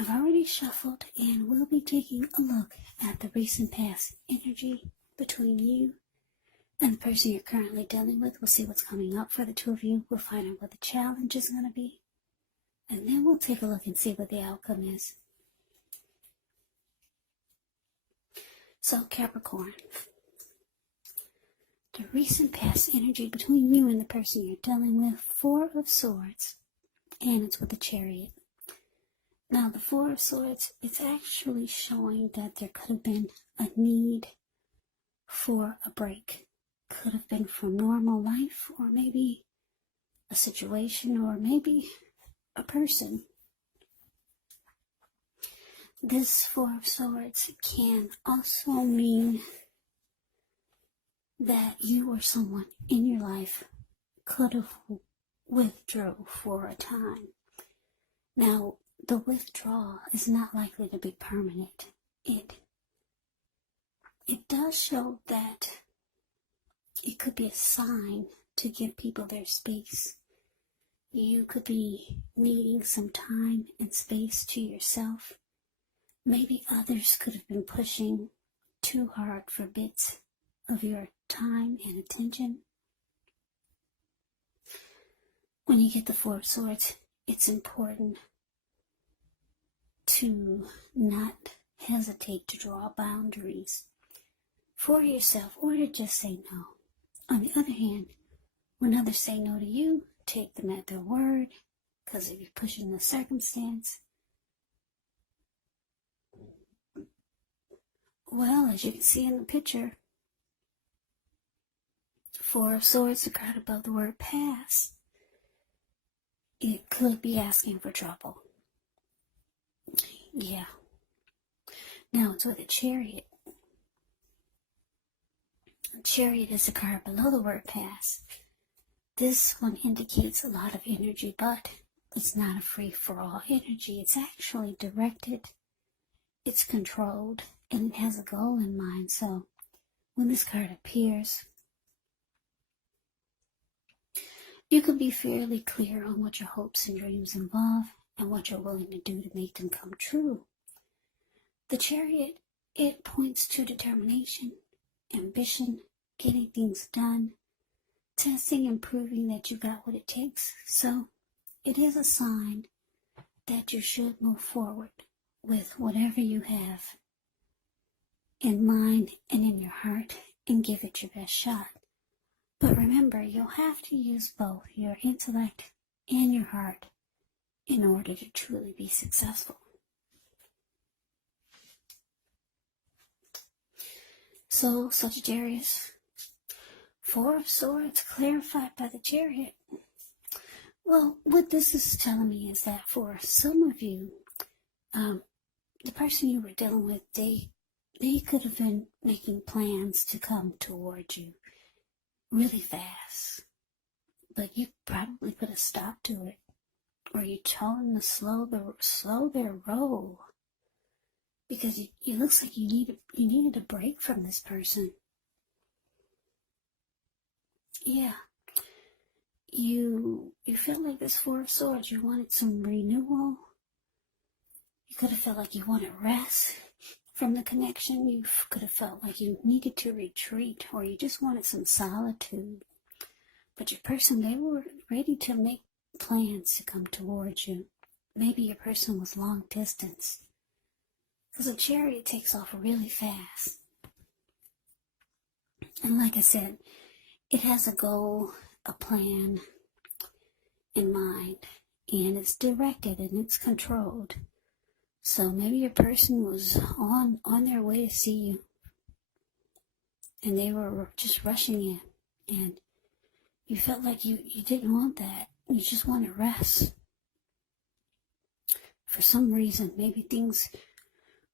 I've already shuffled and we'll be taking a look at the recent past energy between you and the person you're currently dealing with. We'll see what's coming up for the two of you. We'll find out what the challenge is going to be. And then we'll take a look and see what the outcome is. So Capricorn, the recent past energy between you and the person you're dealing with, Four of Swords, and it's with the Chariot. Now the Four of Swords, it's actually showing that there could have been a need for a break. Could have been from normal life, or maybe a situation, or maybe a person. This Four of Swords can also mean that you or someone in your life could have withdrew for a time. Now, the withdrawal is not likely to be permanent. It does show that it could be a sign to give people their space. You could be needing some time and space to yourself. Maybe others could have been pushing too hard for bits of your time and attention. When you get the Four of Swords, it's important to not hesitate to draw boundaries for yourself, or to just say no. On the other hand, when others say no to you, take them at their word, because if you're pushing the circumstance, well, as you can see in the picture, Four of Swords, the card above the word pass, it could be asking for trouble. Yeah. Now it's with a Chariot. A Chariot is the card below the word pass. This one indicates a lot of energy, but it's not a free-for-all energy. It's actually directed, it's controlled, and it has a goal in mind. So when this card appears, you can be fairly clear on what your hopes and dreams involve and what you're willing to do to make them come true. The Chariot, it points to determination, ambition, getting things done, testing and proving that you got what it takes. So it is a sign that you should move forward with whatever you have in mind and in your heart and give it your best shot. But remember, you'll have to use both your intellect and your heart in order to truly be successful. So, Sagittarius, Four of Swords clarified by the Chariot. Well, what this is telling me is that for some of you, the person you were dealing with, they could have been making plans to come towards you really fast, but you probably put a stop to it, or you told them to slow their roll, because it looks like you needed a break from this person. Yeah, you felt like this Four of Swords, you wanted some renewal. You could have felt like you wanted rest from the connection. You could have felt like you needed to retreat, or you just wanted some solitude. But your person, they were ready to make plans to come towards you. Maybe your person was long distance, because a Chariot takes off really fast. And like I said, it has a goal, a plan in mind, and it's directed and it's controlled. So maybe your person was on their way to see you, and they were just rushing in, and you felt like you didn't want that. You just wanted rest. For some reason, maybe things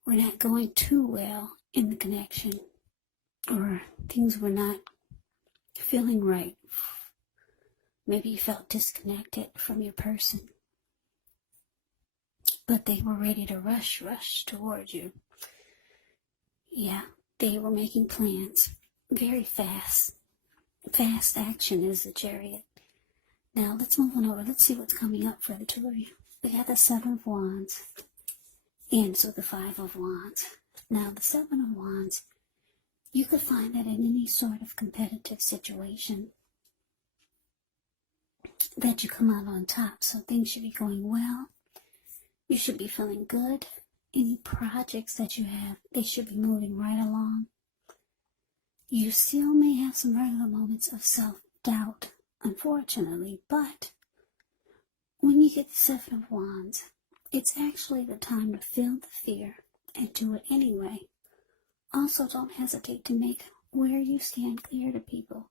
were not going too well in the connection, or things were not feeling right. Maybe you felt disconnected from your person, but they were ready to rush towards you. Yeah, they were making plans very fast. Fast action is the Chariot. Now let's move on over. Let's see what's coming up for the two of you. We got the Seven of Wands. ends with the Five of Wands. Now, the Seven of Wands, you could find that in any sort of competitive situation that you come out on top. So things should be going well. You should be feeling good. Any projects that you have, they should be moving right along. You still may have some regular moments of self-doubt, unfortunately, but when you get the Seven of Wands, it's actually the time to feel the fear and do it anyway. Also, don't hesitate to make where you stand clear to people,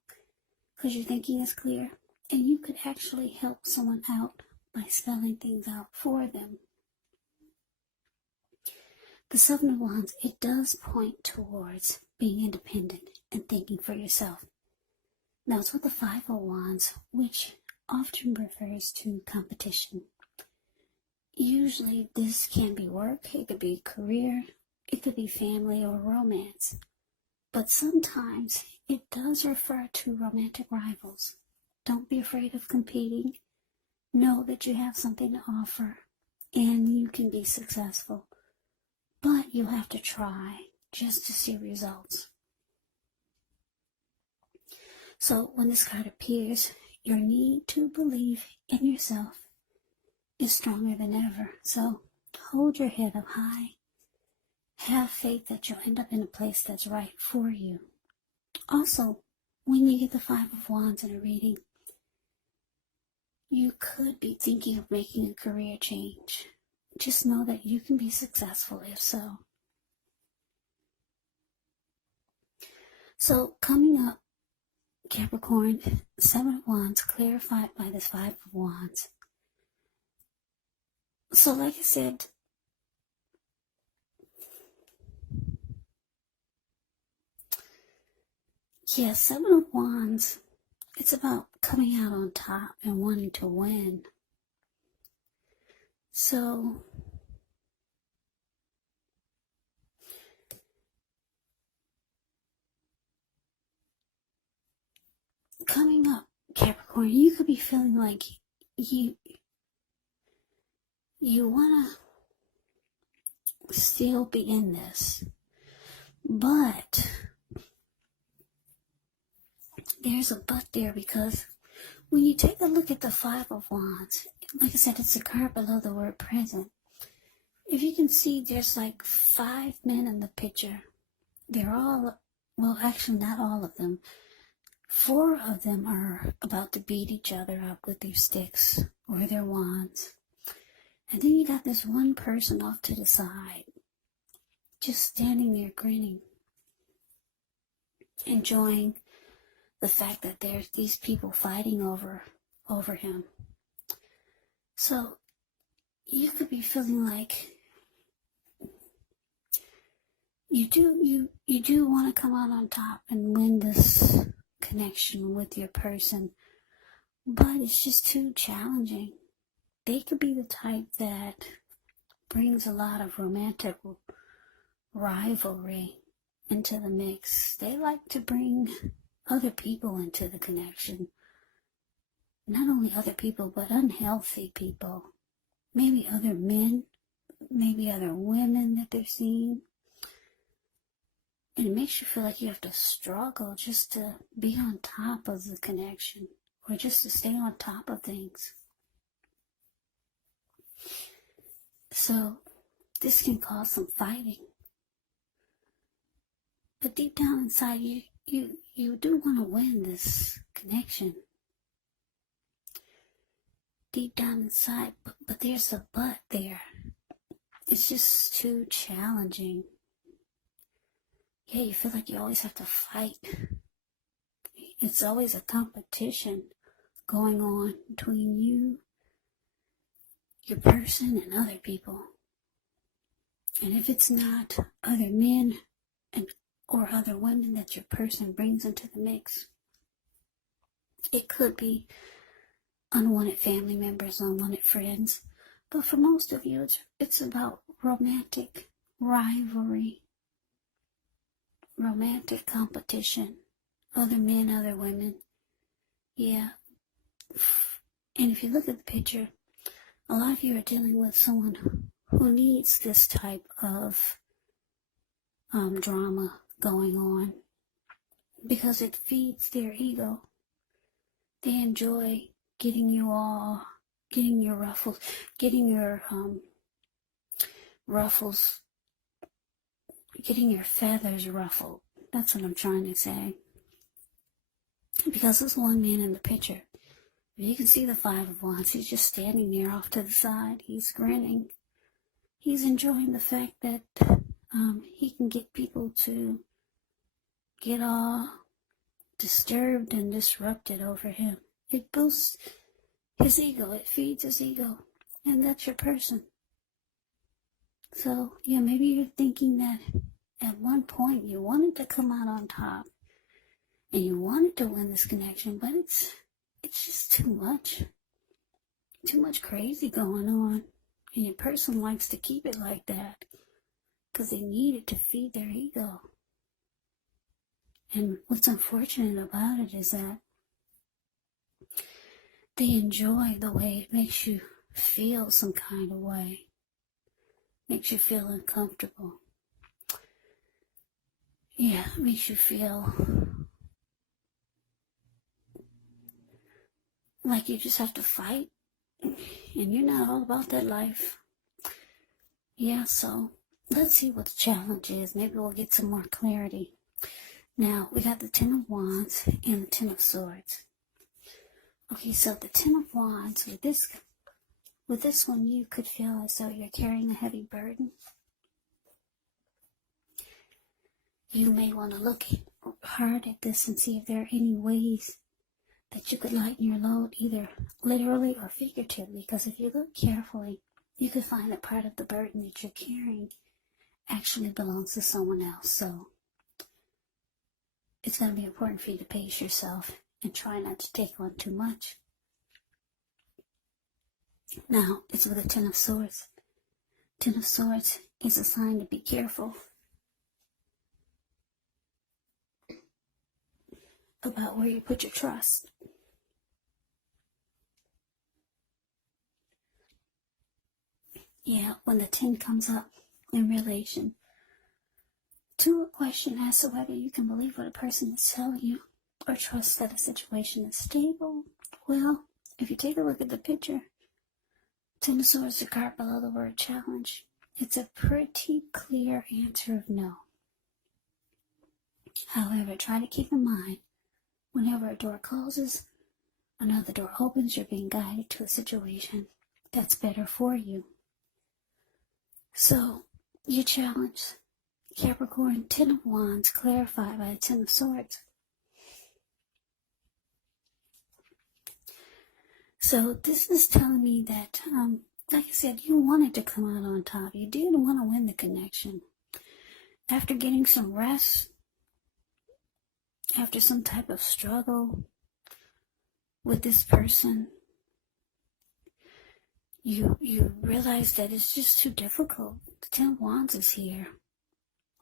because your thinking is clear, and you could actually help someone out by spelling things out for them. The Seven of Wands, it does point towards being independent and thinking for yourself. Now, it's with the Five of Wands, which often refers to competition. Usually, this can be work, it could be career, it could be family or romance. But sometimes it does refer to romantic rivals. Don't be afraid of competing. Know that you have something to offer and you can be successful. But you have to try just to see results. So when this card appears, your need to believe in yourself is stronger than ever. So hold your head up high. Have faith that you'll end up in a place that's right for you. Also, when you get the Five of Wands in a reading, you could be thinking of making a career change. Just know that you can be successful if so. So coming up, Capricorn, Seven of Wands clarified by this Five of Wands. So like I said, yeah, Seven of Wands, it's about coming out on top and wanting to win. So coming up, Capricorn, you could be feeling like you want to still be in this, but there's a but there, because when you take a look at the Five of Wands, like I said, it's a card below the word present. If you can see, there's like 5 men in the picture. They're all, well, actually not all of them. 4 of them are about to beat each other up with their sticks or their wands. And then you got this one person off to the side, just standing there grinning, enjoying the fact that there's these people fighting over him. So you could be feeling like you do want to come out on top and win this connection with your person, but it's just too challenging. They could be the type that brings a lot of romantic rivalry into the mix. They like to bring other people into the connection. Not only other people, but unhealthy people. Maybe other men, maybe other women that they're seeing. And it makes you feel like you have to struggle just to be on top of the connection, or just to stay on top of things. So this can cause some fighting. But deep down inside, you do want to win this connection. Deep down inside, but there's a but there. It's just too challenging. Yeah, you feel like you always have to fight. It's always a competition going on between you, your person, and other people. And if it's not other men or other women that your person brings into the mix, it could be unwanted family members, unwanted friends. But for most of you, it's about romantic rivalry, romantic competition, other men, other women. Yeah. And if you look at the picture, a lot of you are dealing with someone who needs this type of drama going on, because it feeds their ego. They enjoy getting your ruffles, getting your ruffles, getting your feathers ruffled. That's what I'm trying to say. Because this one man in the picture, you can see the Five of Wands. He's just standing there off to the side. He's grinning. He's enjoying the fact that he can get people to get all disturbed and disrupted over him. It boosts his ego. It feeds his ego. And that's your person. So, yeah, maybe you're thinking that at one point you wanted to come out on top and you wanted to win this connection, but it's just too much. Too much crazy going on. And your person likes to keep it like that because they need it to feed their ego. And what's unfortunate about it is that they enjoy the way it makes you feel some kind of way. Makes you feel uncomfortable. Yeah, it makes you feel like you just have to fight. And you're not all about that life. Yeah, so let's see what the challenge is. Maybe we'll get some more clarity. Now, we got the Ten of Wands and the Ten of Swords. Okay, so the Ten of Wands, with this one, you could feel as though you're carrying a heavy burden. You may want to look hard at this and see if there are any ways that you could lighten your load, either literally or figuratively, because if you look carefully, you could find that part of the burden that you're carrying actually belongs to someone else. So it's going to be important for you to pace yourself and try not to take on too much. Now, it's with the Ten of Swords. Ten of Swords is a sign to be careful about where you put your trust. Yeah, when the 10 comes up in relation to a question as to whether you can believe what a person is telling you or trust that a situation is stable, well, if you take a look at the picture, Ten of Swords, the card below the word challenge, it's a pretty clear answer of no. However, try to keep in mind, whenever a door closes, another door opens, you're being guided to a situation that's better for you. So, your challenge, Capricorn, Ten of Wands, clarified by the Ten of Swords. So, this is telling me that, like I said, you wanted to come out on top. You did want to win the connection. After getting some rest, after some type of struggle with this person, you realize that it's just too difficult. The Ten of Wands is here.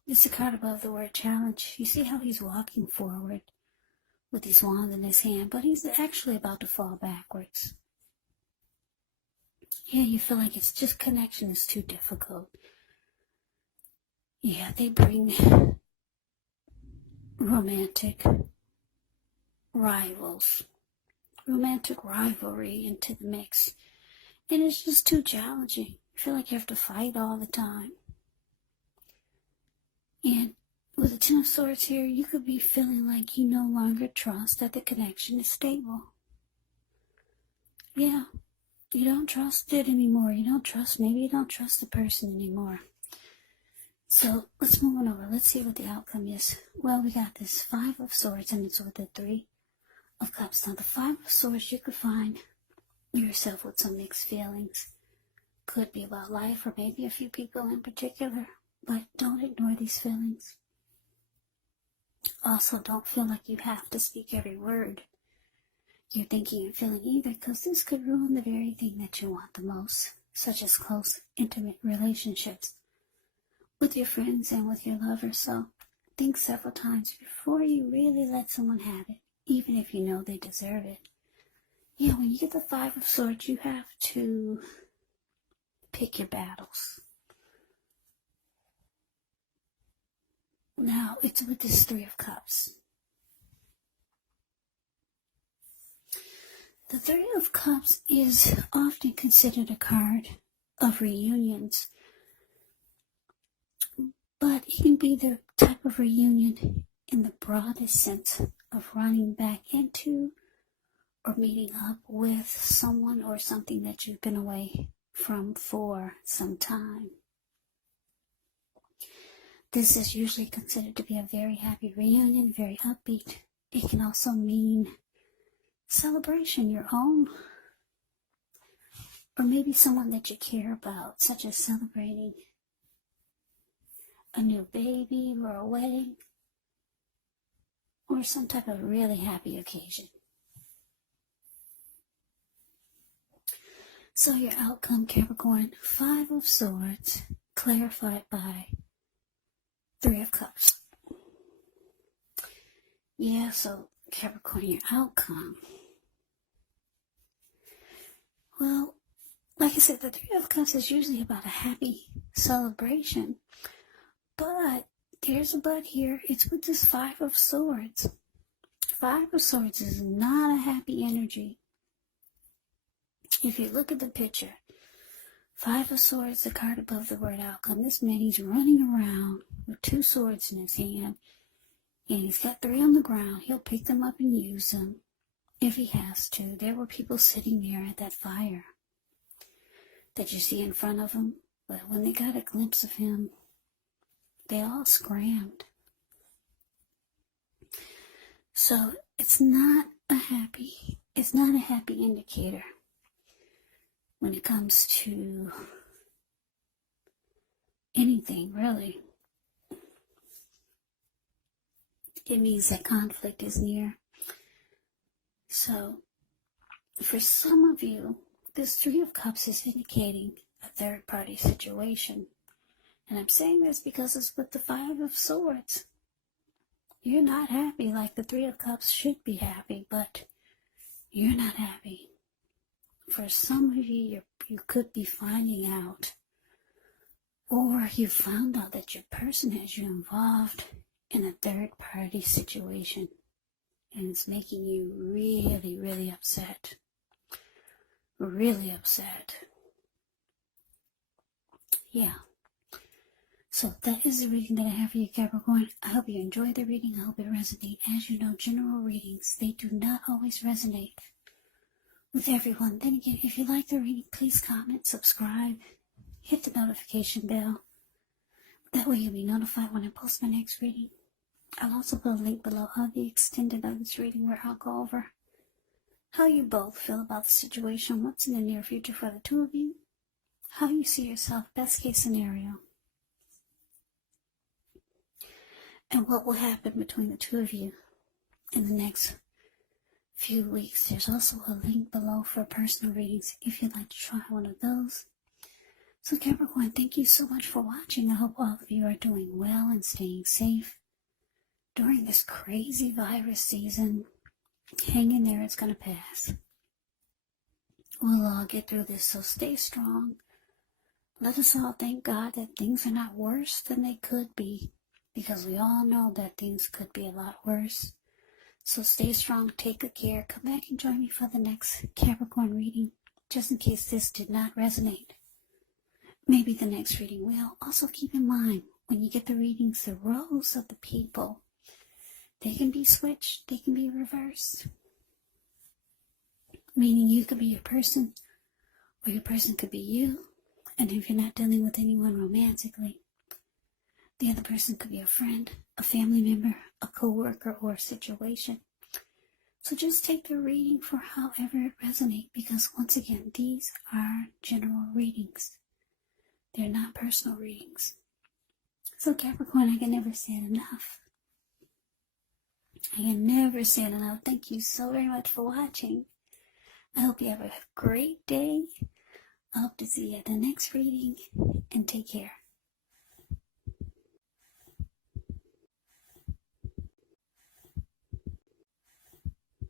It's a card above the word challenge. You see how he's walking forward with his wand in his hand, but he's actually about to fall backwards. Yeah, you feel like it's just connection is too difficult. Yeah, they bring romantic rivalry into the mix. And it's just too challenging. You feel like you have to fight all the time. And with the Ten of Swords here, you could be feeling like you no longer trust that the connection is stable. Yeah, you don't trust it anymore. Maybe you don't trust the person anymore. So let's move on over. Let's see what the outcome is. Well, we got this Five of Swords and it's with the Three of Cups. Now the Five of Swords, you could find yourself with some mixed feelings. Could be about life or maybe a few people in particular. But don't ignore these feelings. Also, don't feel like you have to speak every word you're thinking and feeling either, because this could ruin the very thing that you want the most, such as close, intimate relationships with your friends and with your lover. So think several times before you really let someone have it, even if you know they deserve it. Yeah, when you get the Five of Swords, you have to pick your battles. Now, it's with this Three of Cups. The Three of Cups is often considered a card of reunions, but it can be the type of reunion in the broadest sense of running back into or meeting up with someone or something that you've been away from for some time. This is usually considered to be a very happy reunion, very upbeat. It can also mean celebration, your own, or maybe someone that you care about, such as celebrating a new baby or a wedding, or some type of really happy occasion. So your outcome, Capricorn, 5 of Swords, clarified by 3 of Cups. Yeah, so Capricorn, your outcome. Well, like I said, the 3 of Cups is usually about a happy celebration. But there's a but here. It's with this 5 of Swords. 5 of Swords is not a happy energy. If you look at the picture, 5 of Swords, the card above the word outcome. This man, he's running around with 2 swords in his hand. And he's got 3 on the ground. He'll pick them up and use them if he has to. There were people sitting there at that fire that you see in front of him. But when they got a glimpse of him, they all scrammed. So it's not a happy indicator when it comes to anything, really. It means that conflict is near. So for some of you, this 3 of Cups is indicating a third-party situation. And I'm saying this because it's with the 5 of Swords. You're not happy like the 3 of Cups should be happy, but you're not happy. For some of you, you could be finding out, or you found out that your person has you involved in a third-party situation, and it's making you really, really upset. Really upset. Yeah. So that is the reading that I have for you, Capricorn. I hope you enjoyed the reading. I hope it resonates. As you know, general readings, they do not always resonate with everyone. Then again, if you like the reading, please comment, subscribe, hit the notification bell. That way you'll be notified when I post my next reading. I'll also put a link below of the extended of this reading where I'll go over how you both feel about the situation, what's in the near future for the two of you, how you see yourself, best case scenario, and what will happen between the two of you in the next few weeks. There's also a link below for personal readings if you'd like to try one of those. So Capricorn, thank you so much for watching. I hope all of you are doing well and staying safe during this crazy virus season. Hang in there, it's going to pass. We'll all get through this, so stay strong. Let us all thank God that things are not worse than they could be, because we all know that things could be a lot worse. So stay strong, take good care. Come back and join me for the next Capricorn reading, just in case this did not resonate. Maybe the next reading will. Also keep in mind, when you get the readings, the roles of the people, they can be switched, they can be reversed. Meaning you could be your person, or your person could be you. And if you're not dealing with anyone romantically, the other person could be a friend, a family member, a co-worker, or a situation. So just take the reading for however it resonates, because once again, these are general readings. They're not personal readings. So Capricorn, I can never say it enough. I can never say it enough. Thank you so very much for watching. I hope you have a great day. I hope to see you at the next reading, and take care.